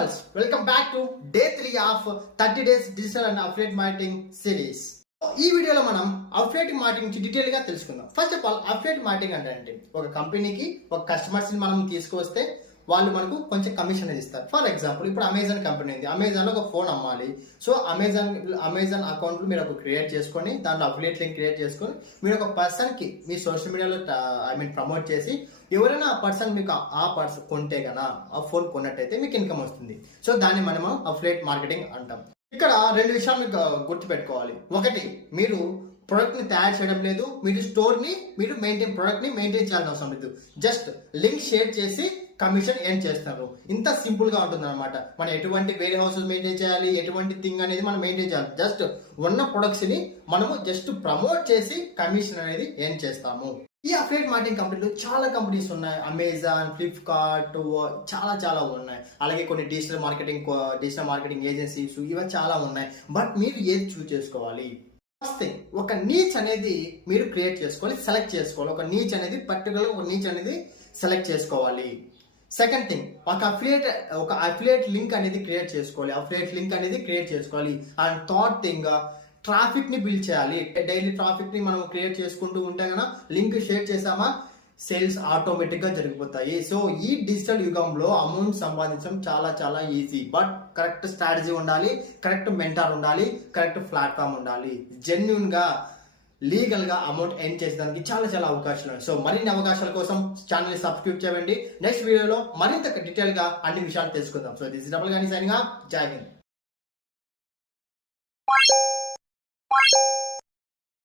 Travels. Welcome back to day 3 of 30 days digital and affiliate marketing series. ఈ వీడియోలో మనం affiliate marketing గురించి detail గా తెలుసుకుందాం. First of all affiliate marketing అంటే ఏంటి? ఒక కంపెనీకి ఒక కస్టమర్స్ ని మనం తీసుకువస్తే వాళ్ళు మనకు కొంచెం కమిషన్ అనేది ఇస్తారు. ఫర్ ఎగ్జాంపుల్ ఇప్పుడు అమెజాన్ కంపెనీ ఉంది. అమెజాన్ లో ఒక ఫోన్ అమ్మాలి. సో అమెజాన్ అకౌంట్ మీరు ఒక క్రియేట్ చేసుకొని దాంట్లో అఫిలియేట్ లింక్ క్రియేట్ చేసుకొని మీరు ఒక పర్సన్ కి మీ సోషల్ మీడియాలో ప్రమోట్ చేసి ఎవరైనా ఆ పర్సన్ మీకు ఆ పర్సన్ కొంటే గనా ఆ ఫోన్ కొన్నట్టయితే మీకు ఇన్కమ్ వస్తుంది. సో దాన్ని మనము అఫిలియేట్ మార్కెటింగ్ అంటాం. ఇక్కడ రెండు విషయాలు మీకు గుర్తుపెట్టుకోవాలి. ఒకటి, మీరు ప్రొడక్ట్ ని తయారు చేయడం లేదు, మీరు స్టోర్ ని మీరు ప్రొడక్ట్ ని మెయింటైన్ చేయాల్సిన అవసరం లేదు. జస్ట్ లింక్ షేర్ చేసి కమిషన్ ఎర్న్ చేస్తారు. ఇంత సింపుల్ గా ఉంటుంది అనమాట. మనం ఎటువంటి వేరే హౌసెస్ మెయింటైన్ చేయాలి, ఎటువంటి థింగ్ అనేది మనం మెయింటైన్ చేయాలి. జస్ట్ ఉన్న ప్రొడక్ట్స్ ని మనము జస్ట్ ప్రమోట్ చేసి కమిషన్ అనేది ఎర్న్ చేస్తాము. ఈ అఫిలియేట్ మార్కెటింగ్ కంపెనీలు చాలా కంపెనీస్ ఉన్నాయి. అమెజాన్, ఫ్లిప్కార్ట్, చాలా ఉన్నాయి. అలాగే కొన్ని డిజిటల్ మార్కెటింగ్ ఏజెన్సీస్ ఇవి చాలా ఉన్నాయి. బట్ మీరు ఏది చూస్ చేసుకోవాలి? ఫస్ట్ థింగ్, ఒక నీచ్ అనేది మీరు క్రియేట్ చేసుకోవాలి, సెలెక్ట్ చేసుకోవాలి. ఒక నీచ్ అనేది సెలెక్ట్ చేసుకోవాలి. సెకండ్ థింగ్, ఒక అఫిలియేట్ లింక్ అనేది క్రియేట్ చేసుకోవాలి. అండ్ థర్డ్ థింగ్, ట్రాఫిక్ ని బిల్డ్ చేయాలి. డైలీ ట్రాఫిక్ ని మనం క్రియేట్ చేసుకుంటూ ఉంటే కనుక లింక్ షేర్ చేసామా సేల్స్ ఆటోమేటిక్ గా జరిగిపోతాయి. సో ఈ డిజిటల్ యుగంలో అమౌంట్ సంపాదించడం చాలా ఈజీ. బట్ కరెక్ట్ స్ట్రాటజీ ఉండాలి, కరెక్ట్ మెంటార్ ఉండాలి, కరెక్ట్ ప్లాట్ఫామ్ ఉండాలి. జెన్యున్ గా లీగల్ గా అమౌంట్ ఎర్న్ చేసేదానికి చాలా అవకాశాలు ఉన్నాయి. సో మరిన్ని అవకాశాల కోసం ఛానల్ ని సబ్స్క్రైబ్ చేయండి. నెక్స్ట్ వీడియోలో మరింత డీటెయిల్ గా అన్ని విషయాలు తెలుసుకుందాం. సో దిస్ ఇస్ డబుల్ గాని సైనింగ్ ఆఫ్. జై హింద్.